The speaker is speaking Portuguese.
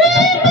Música